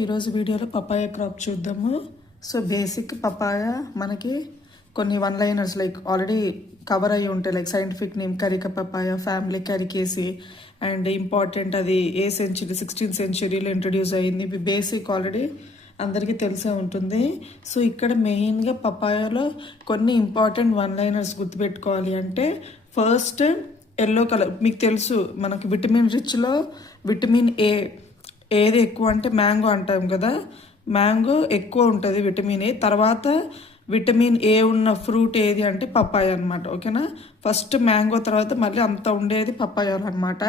ఈరోజు వీడియోలో papaya crop చూద్దాము. సో బేసిక్ పపాయ మనకి కొన్ని one liners like already cover అయ్యి ఉంటాయి, like scientific name carica papaya, family caricaceae, and important అది ఏ సెంచరీ 16th centuryలో ఇంట్రడ్యూస్ అయ్యింది. ఇవి బేసిక్ ఆల్రెడీ అందరికీ తెలిసే ఉంటుంది. సో ఇక్కడ మెయిన్గా పపాయలో కొన్ని ఇంపార్టెంట్ వన్ లైనర్స్ గుర్తుపెట్టుకోవాలి. అంటే ఫస్ట్ ఎల్లో కలర్ మీకు తెలుసు, మనకి విటమిన్ రిచ్లో విటమిన్ ఏది ఎక్కువ అంటే మ్యాంగో అంటాం కదా, మ్యాంగో ఎక్కువ ఉంటుంది విటమిన్ ఏ. తర్వాత విటమిన్ ఏ ఉన్న ఫ్రూట్ ఏది అంటే పపాయ అనమాట. ఓకేనా, ఫస్ట్ మ్యాంగో తర్వాత మళ్ళీ అంత ఉండేది పపాయ అనమాట.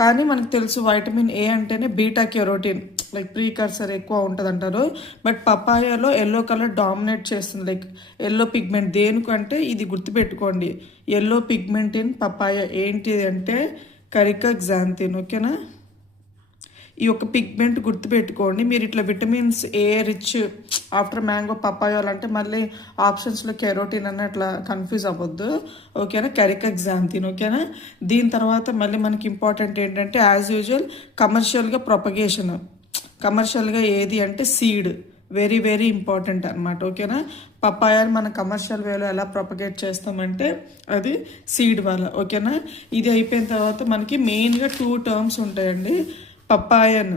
కానీ మనకు తెలుసు వైటమిన్ ఏ అంటేనే బీటా కెరోటిన్ లైక్ ప్రీకర్సర్ ఎక్కువ ఉంటుంది అంటారు. బట్ పపాయాలో ఎల్లో కలర్ డామినేట్ చేస్తుంది, లైక్ ఎల్లో పిగ్మెంట్. దేనికంటే ఇది గుర్తుపెట్టుకోండి, ఎల్లో పిగ్మెంట్ ఇన్ పపాయ ఏంటిది అంటే కరికజాంతిన్. ఓకేనా, ఈ యొక్క పిగ్మెంట్ గుర్తుపెట్టుకోండి. మీరు ఇట్లా vitamins A rich after mango పపాయాలు అంటే మళ్ళీ ఆప్షన్స్లో కెరోటిన్ అని అట్లా కన్ఫ్యూజ్ అవ్వద్దు. ఓకేనా, కరికజాంతిన్. ఓకేనా, దీని తర్వాత మళ్ళీ మనకి ఇంపార్టెంట్ ఏంటంటే యాజ్ యూజువల్ కమర్షియల్గా ప్రొపగేషన్. కమర్షియల్గా ఏది అంటే సీడ్, వెరీ వెరీ ఇంపార్టెంట్ అనమాట. ఓకేనా, పపాయాని మనం కమర్షియల్ వేలో ఎలా ప్రొపగేట్ చేస్తామంటే అది సీడ్ వల్ల. ఓకేనా, ఇది అయిపోయిన తర్వాత మనకి మెయిన్గా 2 terms ఉంటాయండి పపాయన్.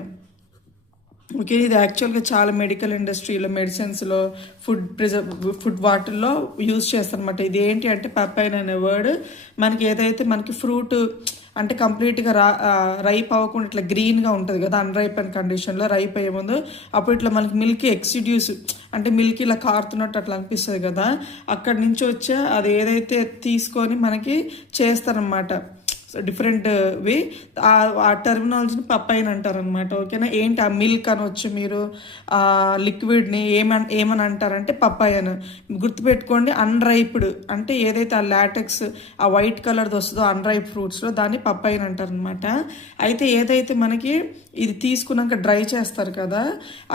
ఓకే, ఇది యాక్చువల్గా చాలా మెడికల్ ఇండస్ట్రీలో, మెడిసిన్స్లో, ఫుడ్ వాటిల్లో యూజ్ చేస్తారనమాట. ఇది ఏంటి అంటే పపాయన్ అనే వర్డ్ మనకి ఏదైతే మనకి ఫ్రూట్ అంటే కంప్లీట్గా రైప్ అవ్వకుండా ఇట్లా గ్రీన్గా ఉంటుంది కదా, అన్రైప్ అయిన కండిషన్లో, రైప్ అయ్యే ముందు అప్పుడు ఇట్లా మనకి మిల్క్ ఎక్సిడ్యూస్ అంటే మిల్క్ ఇలా కారుతున్నట్టు అట్లా అనిపిస్తుంది కదా, అక్కడి నుంచి వచ్చే అది ఏదైతే తీసుకొని మనకి చేస్తారనమాట డిఫరెంట్ వి. ఆ టర్మినాలజీని పపాయన్ అంటారనమాట. ఓకేనా, ఏంటి ఆ మిల్క్ అనొచ్చు, మీరు ఆ లిక్విడ్ని ఏమని అంటారంటే పపాయన్. గుర్తుపెట్టుకోండి, అన్రైప్డ్ అంటే ఏదైతే ఆ లాటెక్స్ ఆ వైట్ కలర్ది వస్తుందో అన్రైప్ ఫ్రూట్స్లో దాన్ని పపాయన్ అంటారనమాట. అయితే ఏదైతే మనకి ఇది తీసుకున్నాక డ్రై చేస్తారు కదా,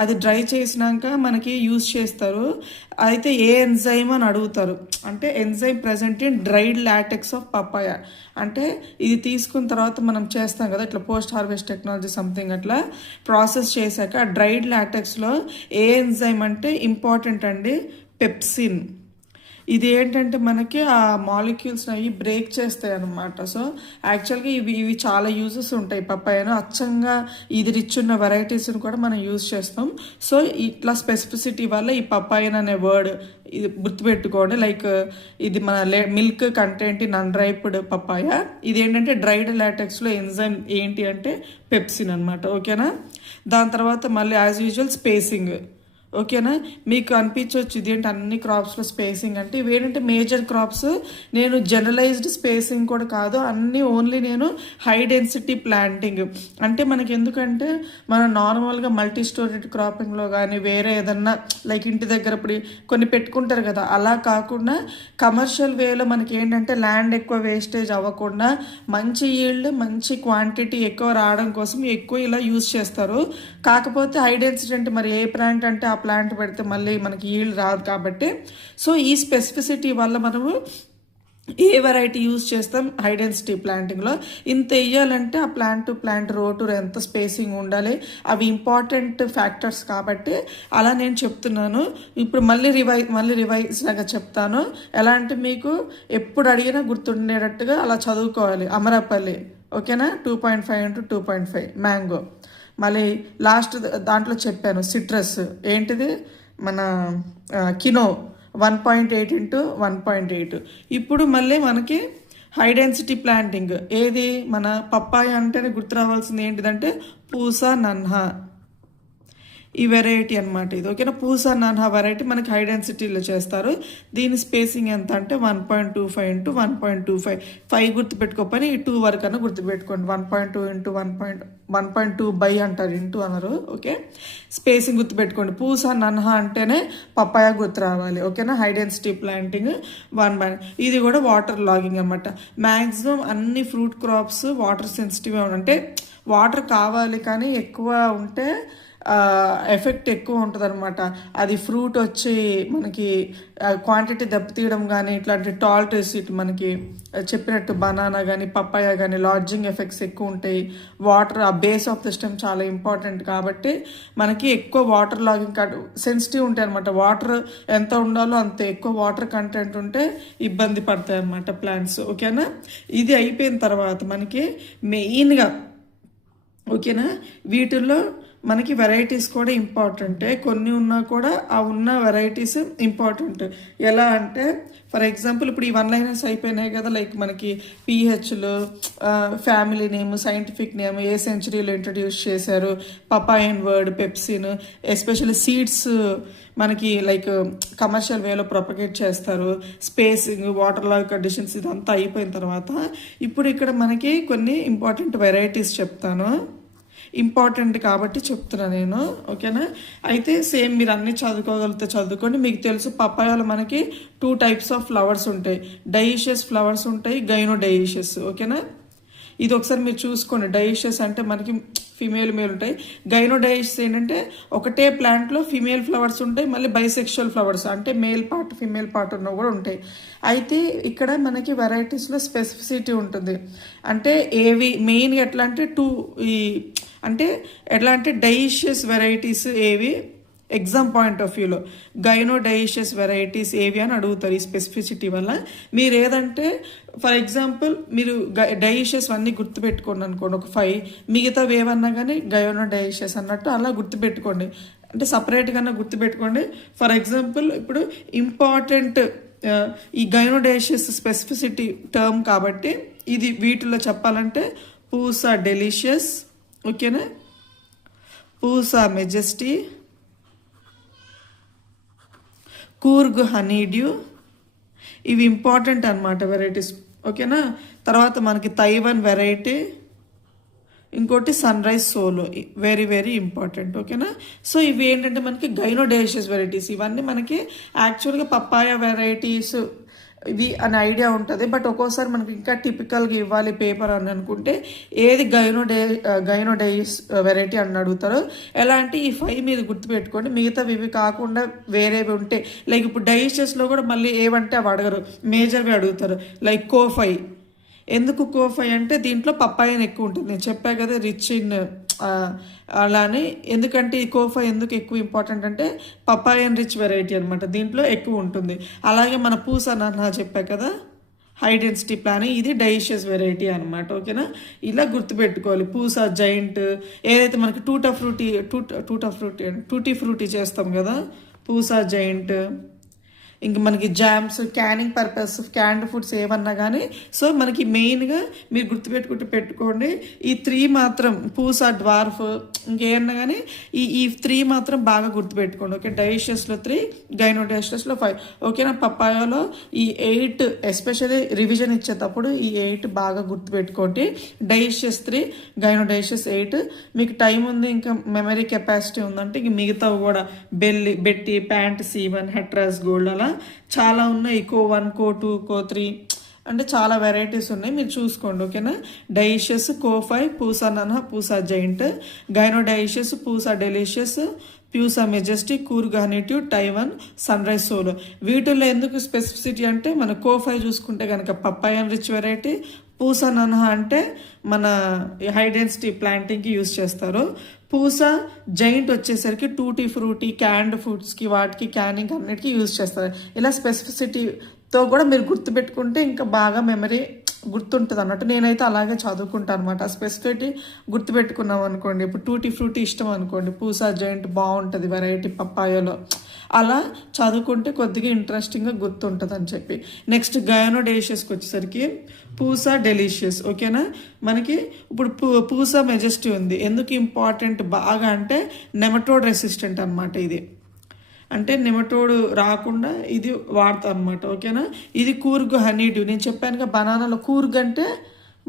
అది డ్రై చేసినాక మనకి యూజ్ చేస్తారు. అయితే ఏ ఎంజైమ్ అని అడుగుతారు, అంటే enzyme present in dried latex of papaya. అంటే ఇది తీసుకున్న తర్వాత మనం చేస్తాం కదా ఇట్లా పోస్ట్ హార్వెస్ట్ టెక్నాలజీ సంథింగ్ అట్లా ప్రాసెస్ చేశాక డ్రైడ్ లాటెక్స్లో ఏ ఎంజైమ్ అంటే ఇంపార్టెంట్ అండి, పెప్సిన్. ఇది ఏంటంటే మనకి ఆ మాలిక్యూల్స్ అవి బ్రేక్ చేస్తాయి అనమాట. సో యాక్చువల్గా ఇవి చాలా యూజెస్ ఉంటాయి పపాయను. అచ్చంగా ఇది రిచ్ ఉన్న వెరైటీస్ని కూడా మనం యూజ్ చేస్తాం. సో ఇట్లా స్పెసిఫిసిటీ వల్ల ఈ పపాయన్ అనే వర్డ్ ఇది గుర్తుపెట్టుకోండి. లైక్ ఇది మన మిల్క్ కంటెంట్ ఇన్ అన్రైప్డ్ పపాయ. ఇది ఏంటంటే డ్రైడ్ లాటెక్స్లో ఎంజైమ్ ఏంటి అంటే పెప్సిన్ అనమాట. ఓకేనా, దాని తర్వాత మళ్ళీ యాజ్ యూజువల్ స్పేసింగ్. ఓకేనా, మీకు అనిపించవచ్చు ఇదేంటి అన్ని క్రాప్స్లో స్పేసింగ్ అంటే, ఇవేంటంటే మేజర్ క్రాప్స్. నేను జనరలైజ్డ్ స్పేసింగ్ కూడా కాదు, అన్నీ ఓన్లీ నేను హై డెన్సిటీ ప్లాంటింగ్. అంటే మనకి ఎందుకంటే మనం నార్మల్గా మల్టీ స్టోరేజ్ క్రాపింగ్లో కానీ వేరే ఏదన్నా లైక్ ఇంటి దగ్గర ఇప్పుడు కొన్ని పెట్టుకుంటారు కదా, అలా కాకుండా కమర్షియల్ వేలో మనకి ఏంటంటే ల్యాండ్ ఎక్కువ వేస్టేజ్ అవ్వకుండా మంచి ఈల్డ్ మంచి క్వాంటిటీ ఎక్కువ రావడం కోసం ఎక్కువ ఇలా యూజ్ చేస్తారు. కాకపోతే హై డెన్సిటీ అంటే మరి ఏ ప్లాంట్ అంటే ఆ ప్లాంట్ పెడితే మళ్ళీ మనకి ఈల్డ్ రాదు కాబట్టి, సో ఈ స్పెసిఫిసిటీ వల్ల మనము ఏ వెరైటీ యూజ్ చేస్తాం హై డెన్సిటీ ప్లాంటింగ్లో. ఇంత వేయాలంటే ఆ ప్లాంట్ టు ప్లాంట్ రో టు ఎంత స్పేసింగ్ ఉండాలి, అవి ఇంపార్టెంట్ ఫ్యాక్టర్స్ కాబట్టి అలా నేను చెప్తున్నాను. ఇప్పుడు మళ్ళీ రివైజ్ లాగా చెప్తాను. ఎలా అంటే మీకు ఎప్పుడు అడిగినా గుర్తుండేటట్టుగా అలా చదువుకోవాలి. అమరపల్లి. ఓకేనా, 2.5 into 2.5 మ్యాంగో. మళ్ళీ లాస్ట్ దాంట్లో చెప్పాను సిట్రస్ ఏంటిది మన కినో 1.8 into 1.8. ఇప్పుడు మళ్ళీ మనకి హై డెన్సిటీ ప్లాంటింగ్ ఏది మన పప్పాయ అంటేనే గుర్తు రావాల్సింది ఏంటిదంటే పూసా నన్హా, ఈ వెరైటీ అనమాట ఇది. ఓకేనా, పూసా నన్హా వెరైటీ మనకి హై డెన్సిటీలో చేస్తారు. దీని స్పేసింగ్ ఎంత అంటే 1.25 into 1.25. 5 గుర్తుపెట్టుకోపని ఈ 2 వరకు అన్న గుర్తుపెట్టుకోండి. 1.2 into 1.2 బై అంటారు, ఇంటూ అనరు. ఓకే, స్పేసింగ్ గుర్తుపెట్టుకోండి. పూసా నన్హా అంటేనే పప్పాయ గుర్తు రావాలి. ఓకేనా, హై డెన్సిటీ ప్లాంటింగ్ 1 ఇది కూడా వాటర్ లాగింగ్ అనమాట. మ్యాక్సిమం అన్ని ఫ్రూట్ క్రాప్స్ వాటర్ సెన్సిటివ్ అంటే వాటర్ కావాలి, కానీ ఎక్కువ ఉంటే ఎఫెక్ట్ ఎక్కువ ఉంటుంది అనమాట. అది ఫ్రూట్ వచ్చి మనకి క్వాంటిటీ దెబ్బతీయడం కానీ ఇట్లాంటి టాలరెన్స్ మనకి చెప్పినట్టు బనానా కానీ పప్పాయ కానీ లాడ్జింగ్ ఎఫెక్ట్స్ ఎక్కువ ఉంటాయి. వాటర్ ఆ బేస్ ఆఫ్ ద స్టెమ్ చాలా ఇంపార్టెంట్ కాబట్టి మనకి ఎక్కువ వాటర్ లాగింగ్ సెన్సిటివ్ ఉంటాయి అనమాట. వాటర్ ఎంత ఉండాలో అంత ఎక్కువ వాటర్ కంటెంట్ ఉంటే ఇబ్బంది పడతాయి అనమాట ప్లాంట్స్. ఓకేనా, ఇది అయిపోయిన తర్వాత మనకి మెయిన్గా ఓకేనా వీటిల్లో మనకి వెరైటీస్ కూడా ఇంపార్టెంటే. కొన్ని ఉన్నా కూడా ఆ ఉన్న వెరైటీస్ ఇంపార్టెంట్. ఎలా అంటే ఫర్ ఎగ్జాంపుల్ ఇప్పుడు ఈ 1 లైనర్స్ అయిపోయినాయి కదా, లైక్ మనకి పిహెచ్లు, ఫ్యామిలీ నేమ్, సైంటిఫిక్ నేమ్, ఏ సెంచరీలో ఇంట్రడ్యూస్ చేశారు, పపాయన్ వర్డ్, పెప్సిన్, ఎస్పెషల్లీ సీడ్స్ మనకి లైక్ కమర్షియల్ వేలో ప్రొపగేట్ చేస్తారు, స్పేసింగ్, వాటర్ లాగ్ కండిషన్స్ ఇదంతా అయిపోయిన తర్వాత ఇప్పుడు ఇక్కడ మనకి కొన్ని ఇంపార్టెంట్ వెరైటీస్ చెప్తాను. ఇంపార్టెంట్ కాబట్టి చెప్తున్నా నేను. ఓకేనా, అయితే సేమ్ మీరు అన్ని చదువుకోగలిగితే చదువుకోండి. మీకు తెలుసు పపాయాలో మనకి 2 టైప్స్ ఆఫ్ ఫ్లవర్స్ ఉంటాయి. డైషియస్ ఫ్లవర్స్ ఉంటాయి, గైనోడైషియస్. ఓకేనా, ఇది ఒకసారి మీరు చూసుకోండి. డైషియస్ అంటే మనకి ఫిమేల్ మేల్ ఉంటాయి. గైనోడైషియస్ ఏంటంటే ఒకటే ప్లాంట్లో ఫిమేల్ ఫ్లవర్స్ ఉంటాయి, మళ్ళీ బైసెక్షువల్ ఫ్లవర్స్ అంటే మేల్ పార్ట్ ఫిమేల్ పార్ట్ ఉన్నవి కూడా ఉంటాయి. అయితే ఇక్కడ మనకి వెరైటీస్లో స్పెసిఫిసిటీ ఉంటుంది. అంటే ఏవి మెయిన్గా ఎట్లా అంటే ఎట్లా అంటే డైషియస్ వెరైటీస్ ఏవి ఎగ్జామ్ పాయింట్ ఆఫ్ వ్యూలో గైనోడైషియస్ వెరైటీస్ ఏవి అని అడుగుతారు. ఈ స్పెసిఫిసిటీ వల్ల మీరు ఏదంటే ఫర్ ఎగ్జాంపుల్ మీరు డైషియస్ అన్నీ గుర్తుపెట్టుకోండి అనుకోండి, ఒక 5 మిగతావి ఏమన్నా కానీ గైనోడైషియస్ అన్నట్టు అలా గుర్తుపెట్టుకోండి. అంటే సపరేట్గానే గుర్తుపెట్టుకోండి. ఫర్ ఎగ్జాంపుల్ ఇప్పుడు ఇంపార్టెంట్ ఈ గైనోడైషియస్ స్పెసిఫిసిటీ టర్మ్ కాబట్టి ఇది వీటిలో చెప్పాలంటే పూసా డెలిషియస్, ఓకేనా, పూసా మెజెస్టీ, కూర్గ్ హనీడ్యూ, ఇవి ఇంపార్టెంట్ అనమాట వెరైటీస్. ఓకేనా, తర్వాత మనకి తైవాన్ వెరైటీ, ఇంకోటి sunrise solo, very very important. ఓకేనా, సో ఇవి ఏంటంటే మనకి గైనోడైషియస్ వెరైటీస్. ఇవన్నీ మనకి యాక్చువల్గా పప్పాయ వెరైటీస్ ఇవి అనే ఐడియా ఉంటుంది. బట్ ఒక్కోసారి మనకి ఇంకా టిపికల్గా ఇవ్వాలి పేపర్ అని అనుకుంటే ఏది గైనోడైస్ వెరైటీ అని అడుగుతారు. ఎలా అంటే ఈ 5 మీరు గుర్తుపెట్టుకోండి, మిగతావి ఇవి కాకుండా వేరేవి ఉంటే లైక్ ఇప్పుడు డైషియస్లో కూడా మళ్ళీ ఏవంటే అవి అడగరు, మేజర్వి అడుగుతారు. లైక్ కోఫై, ఎందుకు కోఫై అంటే దీంట్లో పప్పాయన్ ఎక్కువ ఉంటుంది, నేను చెప్పా కదా రిచ్ ఇన్ అలానే. ఎందుకంటే ఈ కోఫై ఎందుకు ఎక్కువ ఇంపార్టెంట్ అంటే పప్పాయన్ రిచ్ వెరైటీ అనమాట, దీంట్లో ఎక్కువ ఉంటుంది. అలాగే మన పూసా నన్హా చెప్పా కదా హై డెన్సిటీ ప్లాన్, ఇది డైషియస్ వెరైటీ అనమాట. ఓకేనా, ఇలా గుర్తుపెట్టుకోవాలి. పూసా జైంట్ ఏదైతే మనకి టూటీ ఫ్రూటీ చేస్తాం కదా, పూసా జైంట్. ఇంక మనకి jams, canning purpose canned foods ఏమన్నా కానీ సో మనకి మెయిన్గా మీరు గుర్తుపెట్టుకోండి. ఈ 3 మాత్రం పూసా డ్వార్ఫ్ ఇంకేమన్నా కానీ ఈ 3 మాత్రం బాగా గుర్తుపెట్టుకోండి. ఓకే, డైషియస్లో 3, గైనోడైషియస్లో 5. ఓకేనా, పప్పాయాలో ఈ 8 ఎస్పెషల్లీ రివిజన్ ఇచ్చేటప్పుడు ఈ 8 బాగా గుర్తుపెట్టుకోండి. డైషియస్ 3, గైనోడైషియస్ 8. మీకు టైం ఉంది, ఇంకా మెమరీ కెపాసిటీ ఉందంటే ఇంక మిగతావి కూడా బెట్టి, ప్యాంట్, C1, హెట్రాస్ గోల్డ్ అలా చాలా ఉన్నాయి. కో 1, కో 2, కో 3 అంటే చాలా వెరైటీస్ ఉన్నాయి, మీరు చూసుకోండి. ఓకేనా, డైషియస్, కో5, Pusa Nanha, Pusa giant, gynodioecious, Pusa delicious, Pusa majestic, Coorg honeydew, Taiwan, sunrise solo. వీటిల్లో ఎందుకు స్పెసిఫిసిటీ అంటే మన కో5 చూసుకుంటే కనుక papain rich variety, Pusa Nanha అంటే మన హై డెన్సిటీ ప్లాంటింగ్కి యూజ్ చేస్తారు. పూసా జైంట్ వచ్చేసరికి టూటీ ఫ్రూటీ క్యాండ్ ఫుడ్స్కి వాటికి క్యానింగ్ అన్నిటికీ యూజ్ చేస్తారు. ఇలా స్పెసిఫిసిటీతో కూడా మీరు గుర్తుపెట్టుకుంటే ఇంకా బాగా మెమరీ గుర్తుంటుంది అన్నట్టు. నేనైతే అలాగే చదువుకుంటాను అనమాట. స్పెసిఫిసిటీ గుర్తుపెట్టుకున్నాం అనుకోండి, ఇప్పుడు టూటీ ఫ్రూటీ ఇష్టం అనుకోండి, పూసా జైంట్ బాగుంటుంది వెరైటీ పప్పాయలో, అలా చదువుకుంటే కొద్దిగా ఇంట్రెస్టింగ్గా గుర్తుంటుంది అని చెప్పి. నెక్స్ట్ గైనోడైషియస్కి వచ్చేసరికి పూసా డెలిషియస్. ఓకేనా, మనకి ఇప్పుడు పూసా మెజెస్టీ ఉంది. ఎందుకు ఇంపార్టెంట్ బాగా అంటే నెమటోడ్ రెసిస్టెంట్ అనమాట. ఇది అంటే నెమటోడ్ రాకుండా ఇది వాడతాం అనమాట. ఓకేనా, ఇది కూర్గ్ హనీడ్యూ. నేను చెప్పానుగా బనానాలో కూర్గ్ అంటే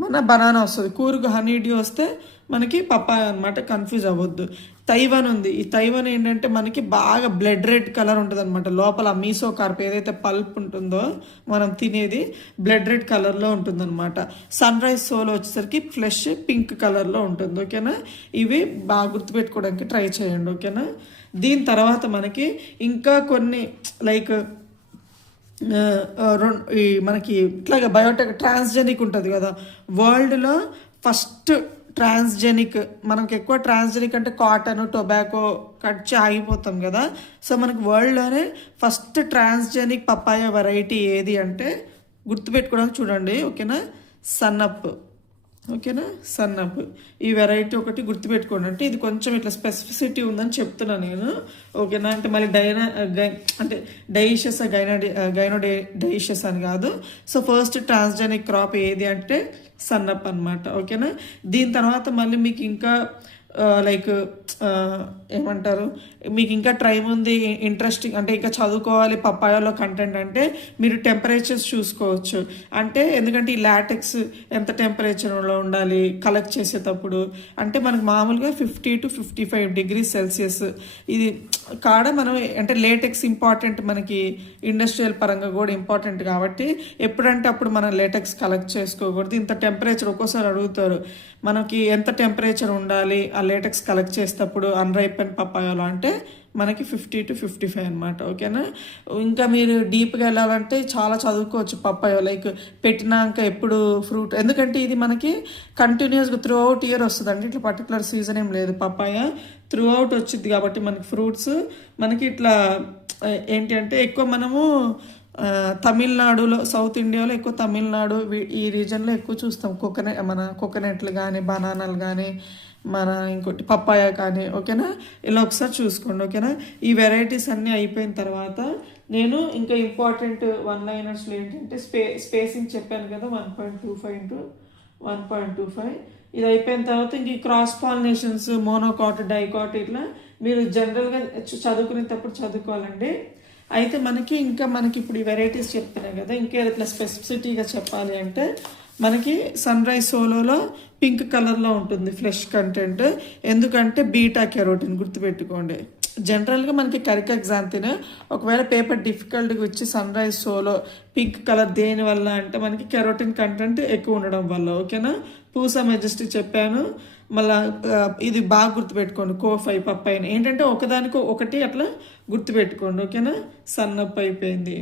మన బనానా వస్తుంది. కూర్గ్ హనీ డ్యూ వస్తే మనకి పపాయ అనమాట, కన్ఫ్యూజ్ అవ్వద్దు. తైవాన్ ఉంది. ఈ తైవాన్ ఏంటంటే మనకి బాగా బ్లడ్ రెడ్ కలర్ ఉంటుంది అనమాట. లోపల మీసో కార్ప్ ఏదైతే పల్ప్ ఉంటుందో మనం తినేది బ్లడ్ రెడ్ కలర్లో ఉంటుంది అనమాట. సన్ రైజ్ సోలో వచ్చేసరికి ఫ్లెష్ పింక్ కలర్లో ఉంటుంది. ఓకేనా, ఇవి బాగా గుర్తుపెట్టుకోవడానికి ట్రై చేయండి. ఓకేనా, దీని తర్వాత మనకి ఇంకా కొన్ని లైక్ ఈ మనకి ఇట్లాగా బయోటెక్ ట్రాన్స్జెనిక్ ఉంటుంది కదా, వరల్డ్లో ఫస్ట్ ట్రాన్స్జెనిక్. మనకి ఎక్కువ ట్రాన్స్జెనిక్ అంటే కాటన్, టొబాకో కట్ ఆగిపోతాం కదా. సో మనకి వరల్డ్లోనే ఫస్ట్ ట్రాన్స్జెనిక్ పపాయ వెరైటీ ఏది అంటే గుర్తుపెట్టుకోవడానికి చూడండి. ఓకేనా, సన్నప్. ఓకేనా, సన్నప్ ఈ వెరైటీ ఒకటి గుర్తుపెట్టుకోండి. అంటే ఇది కొంచెం ఇట్లా స్పెసిఫిసిటీ ఉందని చెప్తున్నాను నేను. ఓకేనా, అంటే మళ్ళీ అంటే డైషియస్ డైషియస్ అని కాదు. సో ఫస్ట్ ట్రాన్స్జెనిక్ క్రాప్ ఏది అంటే సన్నప్ అనమాట. ఓకేనా, దీని తర్వాత మళ్ళీ మీకు ఇంకా లైక్ ఏమంటారు, మీకు ఇంకా ట్రైమ్ ఉంది, ఇంట్రెస్టింగ్ అంటే ఇంకా చదువుకోవాలి పపాయాలో కంటెంట్ అంటే మీరు టెంపరేచర్స్ చూసుకోవచ్చు. అంటే ఎందుకంటే ఈ లాటెక్స్ ఎంత టెంపరేచర్లో ఉండాలి కలెక్ట్ చేసేటప్పుడు అంటే మనకు మామూలుగా 50 to 55 degrees Celsius ఇది కాడ మనం అంటే లేటెక్స్ ఇంపార్టెంట్, మనకి ఇండస్ట్రియల్ పరంగా కూడా ఇంపార్టెంట్ కాబట్టి ఎప్పుడంటే అప్పుడు మనం లేటెక్స్ కలెక్ట్ చేసుకోకూడదు. ఇంత టెంపరేచర్ ఒక్కోసారి అడుగుతారు మనకి ఎంత టెంపరేచర్ ఉండాలి ఆ లేటెక్స్ కలెక్ట్ చేసేటప్పుడు అన్రైపెన్ పపాయాలో అంటే మనకి 50 to 55 అనమాట. ఓకేనా, ఇంకా మీరు డీప్గా వెళ్ళాలంటే చాలా చదువుకోవచ్చు పపాయ, లైక్ పెట్టినాక ఎప్పుడు ఫ్రూట్, ఎందుకంటే ఇది మనకి కంటిన్యూస్గా త్రూ అవుట్ ఇయర్ వస్తుంది అండి. ఇట్లా పర్టికులర్ సీజన్ ఏం లేదు, పపాయ త్రూ అవుట్ వచ్చింది కాబట్టి మనకి ఫ్రూట్స్ మనకి ఇట్లా ఏంటి అంటే ఎక్కువ మనము తమిళనాడులో, సౌత్ ఇండియాలో ఎక్కువ తమిళనాడు ఈ రీజన్లో ఎక్కువ చూస్తాం కోకోనట్లు కానీ, బనానాలు కానీ, మన ఇంకోటి పప్పాయ కానీ. ఓకేనా, ఇలా ఒకసారి చూసుకోండి. ఓకేనా, ఈ వెరైటీస్ అన్నీ అయిపోయిన తర్వాత నేను ఇంకా ఇంపార్టెంట్ 1-liners ఏంటంటే స్పేసింగ్ చెప్పాను కదా, 1.25 into 1.25. ఇది అయిపోయిన తర్వాత ఇంక ఈ క్రాస్ పాలినేషన్స్, మోనోకాట్, డైకాట్ ఇట్లా మీరు జనరల్గా చదువుకునేటప్పుడు చదువుకోవాలండి. అయితే మనకి ఇప్పుడు ఈ వెరైటీస్ చెప్తున్నాయి కదా, ఇంకా ఇట్లా స్పెసిఫిసిటీగా చెప్పాలి అంటే మనకి సన్ రైజ్ సోలోలో పింక్ కలర్లో ఉంటుంది ఫ్లెష్ కంటెంట్. ఎందుకంటే బీటా కెరోటిన్ గుర్తుపెట్టుకోండి. జనరల్గా మనకి కరికాక్సాంతిన్ ఒకవేళ పేపర్ డిఫికల్ట్గా వచ్చి sunrise solo pink colour దేని వల్ల అంటే మనకి కెరోటిన్ కంటెంట్ ఎక్కువ ఉండడం వల్ల. ఓకేనా, పూసా మెజెస్టీ చెప్పాను. మళ్ళీ ఇది బాగా గుర్తుపెట్టుకోండి, కోఫై పప్పాయిని ఏంటంటే ఒకదానికి ఒకటి అట్లా గుర్తుపెట్టుకోండి. ఓకేనా, సన్నప్ అయిపోయింది.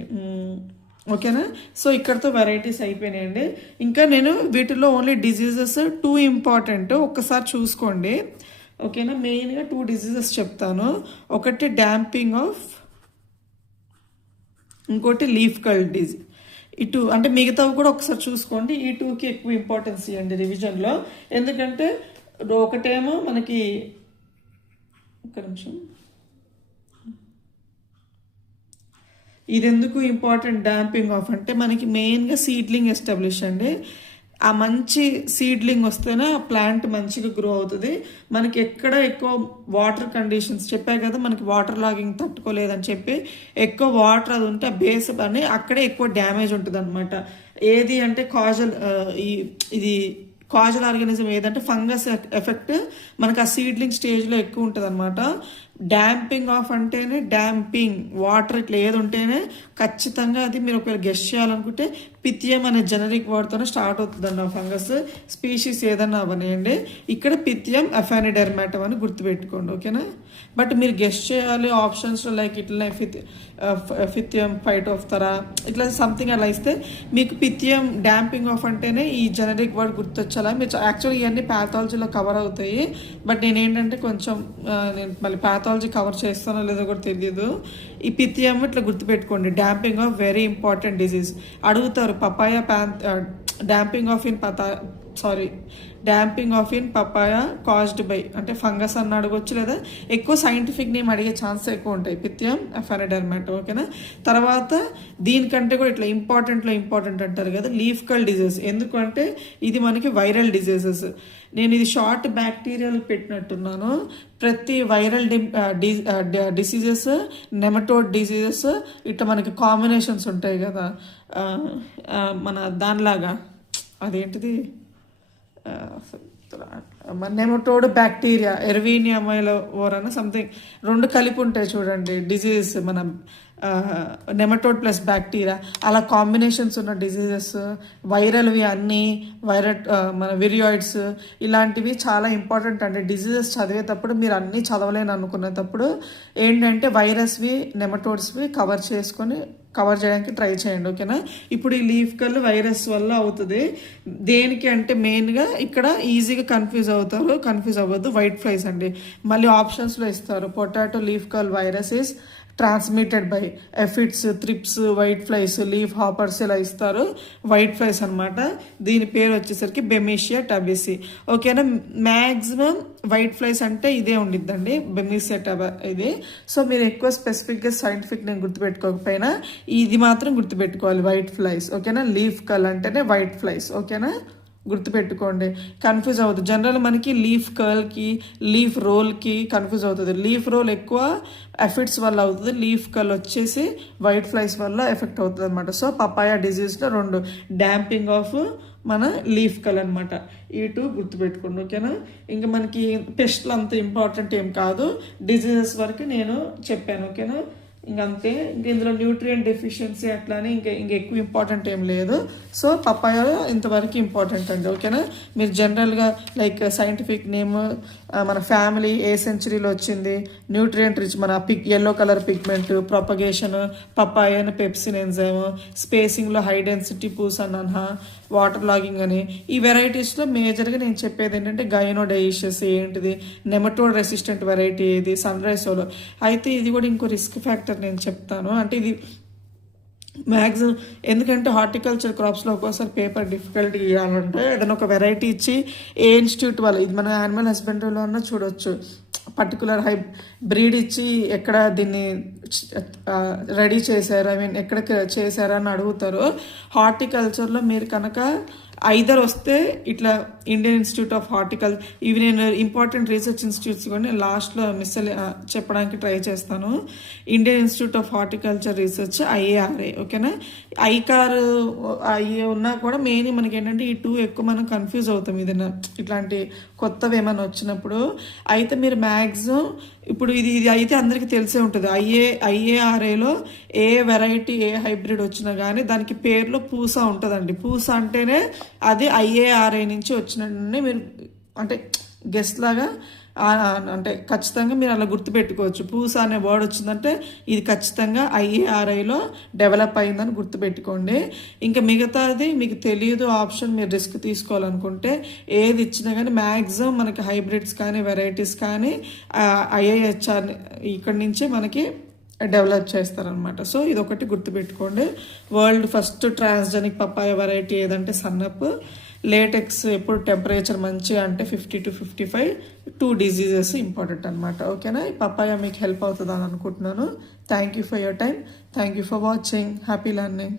ఓకేనా, సో ఇక్కడతో వెరైటీస్ అయిపోయినాయండి. ఇంకా నేను వీటిలో ఓన్లీ డిజీజెస్ 2 ఇంపార్టెంట్ ఒక్కసారి చూసుకోండి. ఓకేనా, మెయిన్గా 2 డిజీజెస్ చెప్తాను. ఒకటి డాంపింగ్ ఆఫ్, ఇంకోటి లీఫ్ కర్ల్ డిజీజ్. ఇటు అంటే మిగతావి కూడా ఒకసారి చూసుకోండి. ఈ 2కి ఎక్కువ ఇంపార్టెన్స్ ఇవ్వండి రివిజన్లో. ఎందుకంటే ఒకటేమో మనకి ఒక్క నిమిషం, ఇది ఎందుకు ఇంపార్టెంట్ డాంపింగ్ ఆఫ్ అంటే మనకి మెయిన్గా సీడ్లింగ్ ఎస్టాబ్లిష్ అండి. ఆ మంచి సీడ్లింగ్ వస్తేనే ఆ ప్లాంట్ మంచిగా గ్రో అవుతుంది. మనకి ఎక్కడ ఎక్కువ వాటర్ కండిషన్స్ చెప్పా కదా, మనకి వాటర్ లాగింగ్ తట్టుకోలేదని చెప్పి ఎక్కువ వాటర్ అది ఉంటే ఆ బేస్ అని అక్కడే ఎక్కువ డ్యామేజ్ ఉంటుంది అనమాట. ఏది అంటే ఇది కాజల్ ఆర్గానిజం ఏదంటే ఫంగస్ ఎఫెక్ట్ మనకు ఆ సీడ్లింగ్ స్టేజ్లో ఎక్కువ ఉంటుంది అనమాట. డాంపింగ్ ఆఫ్ అంటేనే డాంపింగ్ వాటర్ ఇట్లా ఏది ఉంటేనే ఖచ్చితంగా అది మీరు ఒకవేళ గెస్ట్ చేయాలనుకుంటే పిథియం అనే జనరిక్ వర్డ్తోనే స్టార్ట్ అవుతుందండి ఆ ఫంగస్. స్పీషీస్ ఏదన్నా అవనేయండి. ఇక్కడ పిథియం ఎఫానిడెర్మాటమ్ అని గుర్తుపెట్టుకోండి. ఓకేనా, బట్ మీరు గెస్ట్ చేయాలి ఆప్షన్స్లో లైక్ ఇట్లా పిథియం ఫైటోఫ్థరా ఇట్లా సంథింగ్ అలా ఇస్తే మీకు పిథియం డాంపింగ్ ఆఫ్ అంటేనే ఈ జనరిక్ వర్డ్ గుర్తొచ్చేలా. మీరు యాక్చువల్లీ ఇవన్నీ ప్యాథాలజీలో కవర్ అవుతాయి. బట్ నేనేంటంటే కొంచెం నేను మళ్ళీ ప్యాథాలజీ కవర్ చేస్తానో లేదో కూడా తెలియదు. ఈ పిథియం ఇట్లా గుర్తుపెట్టుకోండి. Damping off very important disease అడుగుతారు. Papaya damping off in papaya caused by అంటే ఫంగస్ అని అడగొచ్చు, లేదా ఎక్కువ సైంటిఫిక్ నేమ్ అడిగే ఛాన్సెస్ ఎక్కువ ఉంటాయి. పిథియం ఎఫానిడెర్మాటమ్. ఓకేనా, తర్వాత దీనికంటే కూడా ఇట్లా ఇంపార్టెంట్ అంటారు కదా లీఫ్ కర్ల్ డిజీజ్. ఎందుకంటే ఇది మనకి వైరల్ డిజీజెస్. నేను ఇది షార్ట్ బ్యాక్టీరియల్ పెట్టినట్టున్నాను. ప్రతి వైరల్ డిసీజెస్, నెమటోడ్ డిసీజెస్ ఇట్లా మనకి కాంబినేషన్స్ ఉంటాయి కదా, మన దానిలాగా అదేంటిది నెమటోడ్ బ్యాక్టీరియా ఎర్వీనియా మైలోవోర్ సంథింగ్ 2 కలిపి ఉంటాయి చూడండి డిజీజెస్, మన నెమటోడ్ ప్లస్ బ్యాక్టీరియా అలా కాంబినేషన్స్ ఉన్న డిజీజెస్, వైరల్వి అన్నీ మన విరియాయిడ్స్ ఇలాంటివి చాలా ఇంపార్టెంట్ అండి. డిజీజెస్ చదివేటప్పుడు మీరు అన్నీ చదవలేని అనుకునేటప్పుడు ఏంటంటే వైరస్వి నెమటోడ్స్వి కవర్ చేయడానికి ట్రై చేయండి, ఓకేనా. ఇప్పుడు ఈ లీఫ్ కర్ల్ వైరస్ వల్ల అవుతుంది. దేనికి అంటే మెయిన్గా ఇక్కడ ఈజీగా కన్ఫ్యూజ్ అవ్వద్దు. వైట్ ఫ్లైస్ అండి. మళ్ళీ ఆప్షన్స్లో ఇస్తారు, potato leaf curl virus is transmitted by aphids, thrips, white flies, leaf hoppers ఇలా ఇస్తారు. వైట్ ఫ్లైస్ అనమాట. దీని పేరు వచ్చేసరికి బెమిషియా టబేసి, ఓకేనా. మ్యాక్సిమం వైట్ ఫ్లైస్ అంటే ఇదే ఉండిద్దండి, బెమిషియా ఇది. సో మీరు ఎక్కువ స్పెసిఫిక్గా సైంటిఫిక్ నేను గుర్తుపెట్టుకోకపోయినా ఇది మాత్రం గుర్తుపెట్టుకోవాలి, వైట్ ఫ్లైస్, ఓకేనా. లీఫ్ కర్ల్ అంటేనే వైట్ ఫ్లైస్, ఓకేనా. గుర్తుపెట్టుకోండి, కన్ఫ్యూజ్ అవుతుంది. జనరల్ మనకి లీఫ్ కర్ల్కి లీఫ్ రోల్కి కన్ఫ్యూజ్ అవుతుంది. లీఫ్ రోల్ ఎక్కువ ఎఫెక్ట్స్ వల్ల అవుతుంది, లీఫ్ కర్ల్ వచ్చేసి వైట్ ఫ్లైస్ వల్ల ఎఫెక్ట్ అవుతుంది అనమాట. సో పపాయా డిజీజ్లో 2 డ్యాంపింగ్ ఆఫ్ మన లీఫ్ కర్ల్ అనమాట. ఈ 2 గుర్తుపెట్టుకోండి, ఓకేనా. ఇంకా మనకి పెస్ట్లు అంత ఇంపార్టెంట్ ఏం కాదు, డిజీజెస్ వరకు నేను చెప్పాను, ఓకేనా. ఇంకంతే. ఇందులో న్యూట్రియంట్ డెఫిషియన్సీ అట్లానే ఇంకా ఎక్కువ ఇంపార్టెంట్ ఏం లేదు. సో పపాయాలో ఇంతవరకు ఇంపార్టెంట్ అండి, ఓకేనా. మీరు జనరల్గా లైక్ సైంటిఫిక్ నేమ్, మన ఫ్యామిలీ ఏ సెంచరీలో వచ్చింది, న్యూట్రియంట్ రిచ్, మన yellow colour pigment, propagation, papain pepsin enzyme, స్పేసింగ్లో high density Pusa Nanha, water logging అని ఈ వెరైటీస్లో మేజర్గా నేను చెప్పేది ఏంటంటే గైనోడైషియస్ ఏంటిది, నెమటోడ్ రెసిస్టెంట్ వెరైటీ ఏది, సన్ రైజ్ సోలో. అయితే ఇది కూడా ఇంకో రిస్క్ ఫ్యాక్టర్ నేను చెప్తాను, అంటే ఇది మ్యాక్సిమం ఎందుకంటే హార్టికల్చర్ క్రాప్స్లో ఒక్కోసారి పేపర్ డిఫికల్టీ ఇవ్వాలంటే ఏదైనా ఒక వెరైటీ ఇచ్చి ఏ ఇన్స్టిట్యూట్ వాళ్ళు, ఇది మన యానిమల్ హస్బెండరీలో అన్నా చూడొచ్చు, పర్టికులర్ బ్రీడ్ ఇచ్చి ఎక్కడ దీన్ని రెడీ చేశారు, ఎక్కడ చేశారా అని అడుగుతారు. హార్టికల్చర్లో మీరు కనుక ఐదర్ వస్తే ఇట్లా ఇండియన్ ఇన్స్టిట్యూట్ ఆఫ్ హార్టికల్చర్, ఇవి నేను ఇంపార్టెంట్ రీసెర్చ్ ఇన్స్టిట్యూట్స్ కూడా నేను లాస్ట్లో చెప్పడానికి ట్రై చేస్తాను. Indian institute of horticulture research IARA, ఓకేనా. ఐకార్ అయ్యే ఉన్నా కూడా మెయిన్ మనకి ఏంటంటే ఈ 2 ఎక్కువ మనం కన్ఫ్యూజ్ అవుతాం ఏదైనా ఇట్లాంటి కొత్తవి ఏమైనా వచ్చినప్పుడు. అయితే మీరు మ్యాక్సిమం ఇప్పుడు ఇది అయితే అందరికీ తెలిసే ఉంటుంది, IARAలో ఏ వెరైటీ ఏ హైబ్రిడ్ వచ్చినా కానీ దానికి పేరులో పూసా ఉంటుందండి. పూసా అంటేనే అది IARA నుంచి వచ్చినట్టు మీరు అంటే గెస్ట్ లాగా అంటే ఖచ్చితంగా మీరు అలా గుర్తుపెట్టుకోవచ్చు. పూసా అనే వర్డ్ వచ్చిందంటే ఇది ఖచ్చితంగా IARAలో డెవలప్ అయిందని గుర్తుపెట్టుకోండి. ఇంకా మిగతాది మీకు తెలియదు ఆప్షన్, మీరు రిస్క్ తీసుకోవాలనుకుంటే ఏది ఇచ్చినా కానీ మ్యాక్సిమం మనకి హైబ్రిడ్స్ కానీ వెరైటీస్ కానీ IIHR ఇక్కడి నుంచే మనకి డెవలప్ చేస్తారనమాట. సో ఇది ఒకటి గుర్తుపెట్టుకోండి. World first transgenic papaya variety ఏదంటే సన్నప్. లేటెక్స్ ఎప్పుడు టెంపరేచర్ మంచిగా అంటే 50 to 55, 2 డిజీజెస్ ఇంపార్టెంట్ అనమాట, ఓకేనా. ఈ పపాయ మీకు హెల్ప్ అవుతుందని అనుకుంటున్నాను. Thank you for your time, thank you for watching, happy learning.